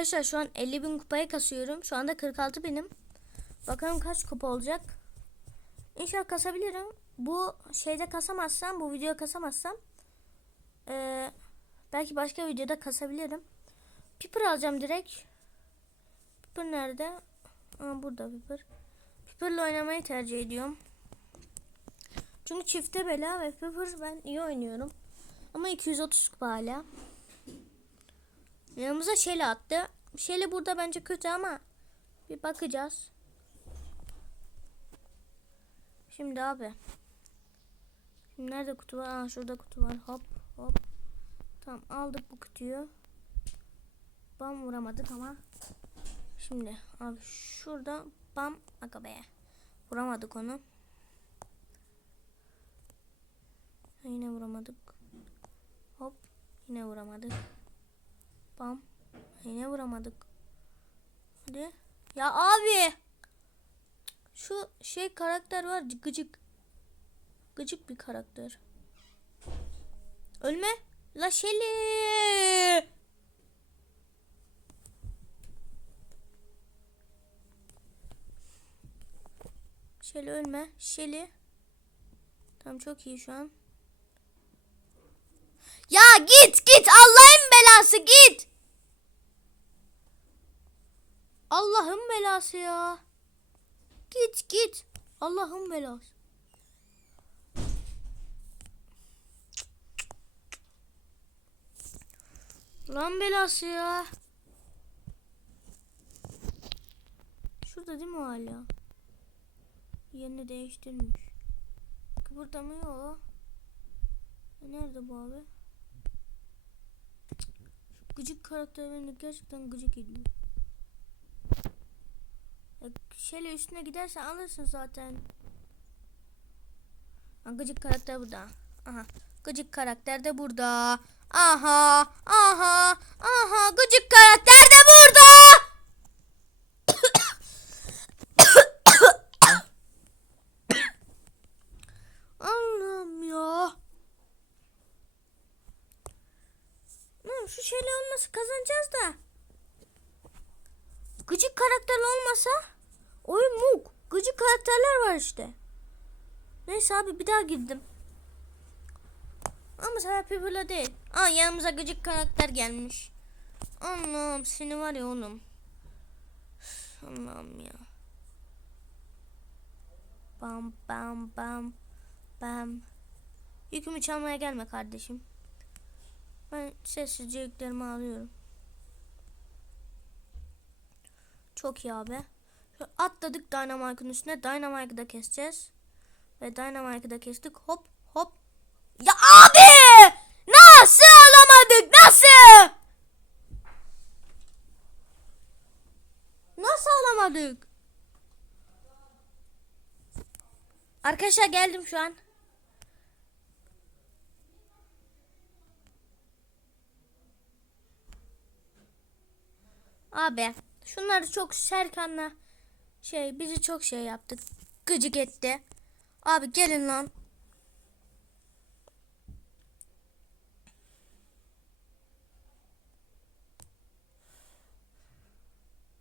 Arkadaşlar şu an 50 bin kupaya kasıyorum. Şu anda 46 binim. Bakalım kaç kupa olacak. İnşallah kasabilirim. Bu şeyde kasamazsam, bu videoya kasamazsam eee, belki başka videoda kasabilirim. Piper alacağım direkt. Piper nerede? Aa, burada Piper. Piper'la oynamayı tercih ediyorum. Çünkü çifte bela ve Piper ben iyi oynuyorum. Ama 230 kupa hala. Yanımıza Shelly attı. Shelly burada bence kötü ama bir bakacağız. Şimdi abi. Şimdi nerede kutu var? Aa şurada kutu var. Hop hop. Tamam aldık bu kutuyu. Bam vuramadık ama. Şimdi abi şurada bam aga. Vuramadık onu. Yine vuramadık. Hop yine vuramadık. Bam. Yine vuramadık. Hadi. Ya abi. Şu şey karakter var gıcık. Gıcık bir karakter. Ölme. La Shelly. Shelly ölme. Shelly. Tamam çok iyi şu an. Ya git git Allah'ın belası git. Allah'ın belası ya. Git git. Allah'ın belası. Lan belası ya. Şurada değil mi hala? Yerini değiştirmiş. Kıpırdamıyor o. E, Nerede bu abi? Gıcık karakter beni gerçekten gıcık ediyor. Ya, Şöyle üstüne gidersen alırsın zaten. Ha, gıcık karakter burada. Aha. Gıcık karakter de burada. Aha. Aha. Aha. Gıcık karakter de burada. Allah'ım ya. Lan şu olmasa kazanacağız da. Gıcık karakter olmasa oyun muk. Gıcık karakterler var işte. Neyse abi bir daha girdim. Ama sefer Piper'la değil. Aa yanımıza gıcık karakter gelmiş. Allah'ım seni var ya oğlum. Allah'ım ya. Bam bam bam bam. Yükümü çalmaya gelme kardeşim. Ben sessizce yüklerimi alıyorum. Çok iyi abi. Şu atladık Dynamite'ın üstüne. Dynamite'ı da keseceğiz. Ve Dynamite'ı da kestik. Hop hop. Ya abi! Nasıl alamadık? Nasıl? Nasıl alamadık? Arkadaşlar geldim şu an. Abi şunları çok Serkan'la şey bizi çok şey yaptık. Gıcık etti. Abi gelin lan.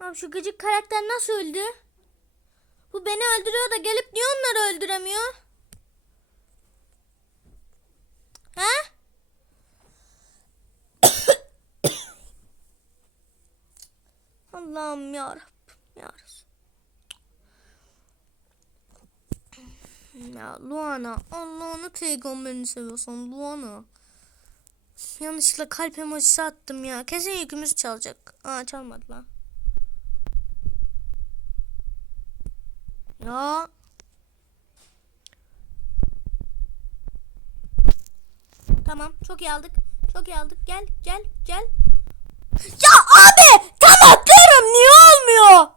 Abi şu gıcık karakter nasıl öldü? Bu beni öldürüyor da gelip niye onları öldüremiyor? He? Allah'ım ya Rabbim ya Luana Allah'ını peygamberini seviyorsan Luana. Yanlışlıkla kalp emojisi attım ya. Kesin yükümüzü çalacak. Aa çalmadı lan. Ya. Tamam çok iyi aldık. Çok iyi aldık. Gel gel gel. Ya abi tam atlıyorum niye olmuyor?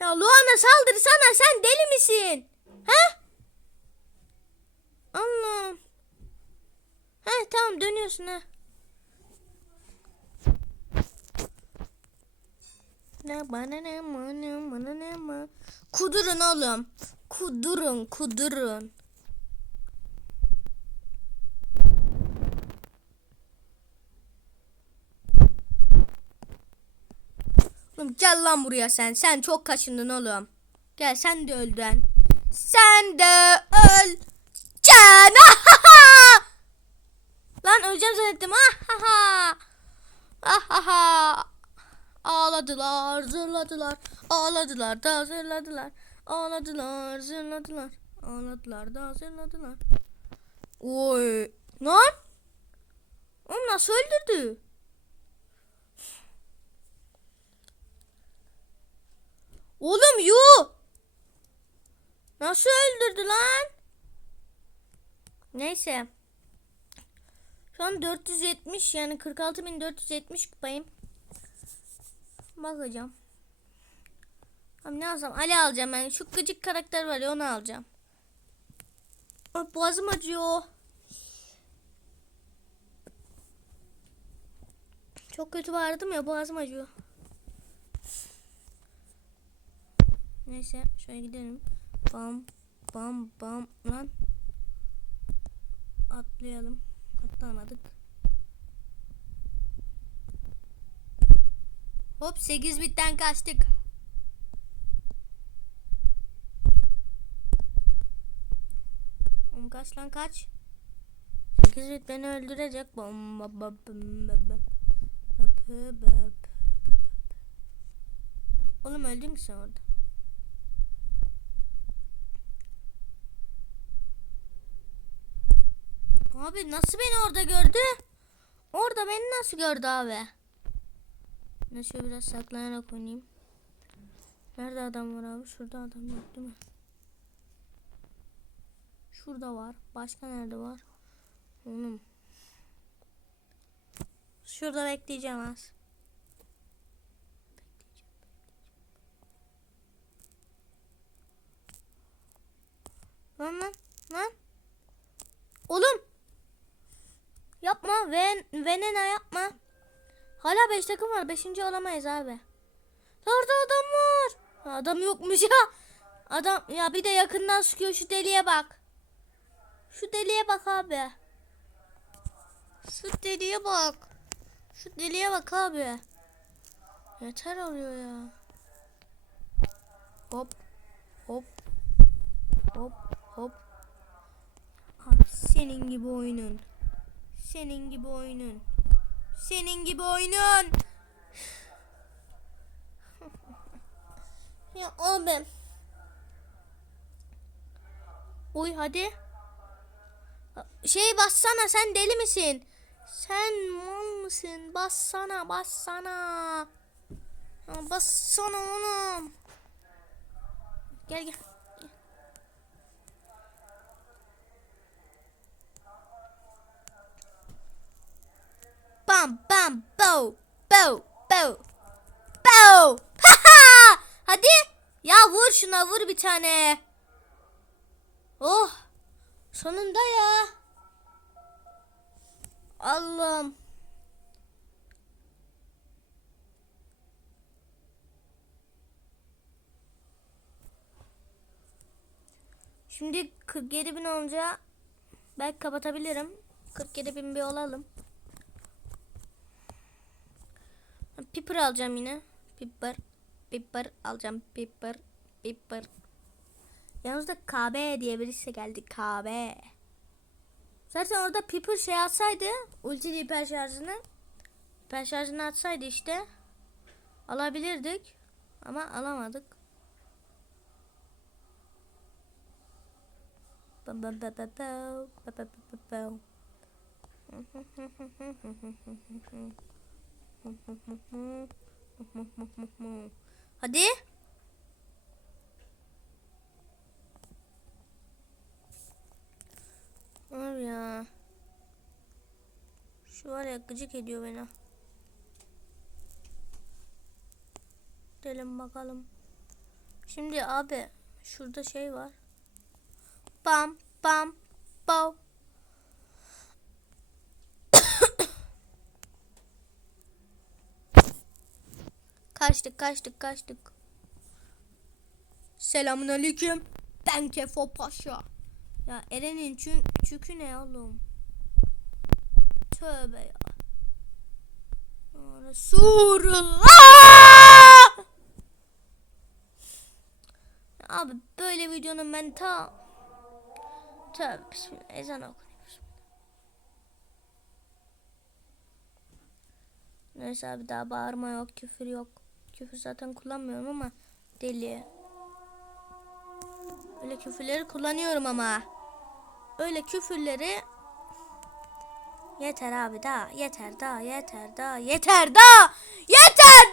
Ya Luana saldırsana sen deli misin? He? Allah'ım. He tamam dönüyorsun ha. Kudurun oğlum. Kudurun kudurun. Oğlum gel lan buraya sen. Sen çok kaşındın oğlum. Gel sen de öldün. Sen de öl. Can. lan öleceğim zannettim. Ahaha. Ahaha. Ağladılar, zırladılar. Ağladılar da zırladılar. Ağladılar, zırladılar. Ağladılar da zırladılar. Oy. Lan. Oğlum nasıl öldürdü? Oğlum yu. Nasıl öldürdü lan? Neyse. Şu an 470 yani 46.470 kupayım. Bakacağım. Abi ne alsam? Ali alacağım ben. Şu gıcık karakter var ya onu alacağım. Ay, boğazım acıyor. Çok kötü bağırdım ya boğazım acıyor. Neyse şöyle gidelim. Bam bam bam lan. Atlayalım. Atlamadık. Hop 8 bitten kaçtık. Oğlum kaç lan kaç. 8 bit beni öldürecek. Bam bam bam bam bam bam. Oğlum öldün mü sen orada? Abi nasıl beni orada gördü? Orada beni nasıl gördü abi? Ben biraz saklanarak oynayayım. Nerede adam var abi? Şurada adam yok değil mi? Şurada var. Başka nerede var? Oğlum. Şurada bekleyeceğim az. Lan lan lan. Oğlum. Yapma. Ven Venena yapma. Hala 5 takım var. 5. olamayız abi. Orada adam var. Adam yokmuş ya. Adam ya bir de yakından sıkıyor şu deliye bak. Şu deliye bak abi. Şu deliye bak. Şu deliye bak abi. Yeter oluyor ya. Hop. Hop. Hop. Hop. Abi senin gibi oyunun. Senin gibi oyunun. Senin gibi oyunun. ya abi. Uy hadi. Şey bassana sen deli misin? Sen mal mısın? Bassana bassana. Bassana oğlum. Gel gel. Bam bam bow bow bow bow. Hadi. Ya vur şuna vur bir. Oh. Sonunda ya. Allah'ım. Şimdi 47 bin olunca belki kapatabilirim. 47 bin bir olalım. Piper alacağım yine. Piper. Piper alacağım. Piper. Piper. Yalnız da KB diye birisi geldi. KB. Zaten orada Piper şey atsaydı. Ultili hiper şarjını. Hiper şarjını atsaydı işte. Alabilirdik. Ama alamadık. Bam. Hadi. Abi ya. Şu var ya gıcık ediyor beni. Gidelim bakalım. Şimdi abi şurada şey var. Bam bam bow. Kaçtık kaçtık kaçtık. Selamun aleyküm. Ben Kefo Paşa. Ya Eren'in çün çünkü ne oğlum? Tövbe ya. Resulullah. Abi böyle videonun ben ta Tövbe bismillah ezan okunuyor. Neyse abi daha bağırma yok küfür yok. Küfür zaten kullanmıyorum ama deli. Öyle küfürleri kullanıyorum ama. Öyle küfürleri Yeter abi daha yeter daha yeter daha yeter daha yeter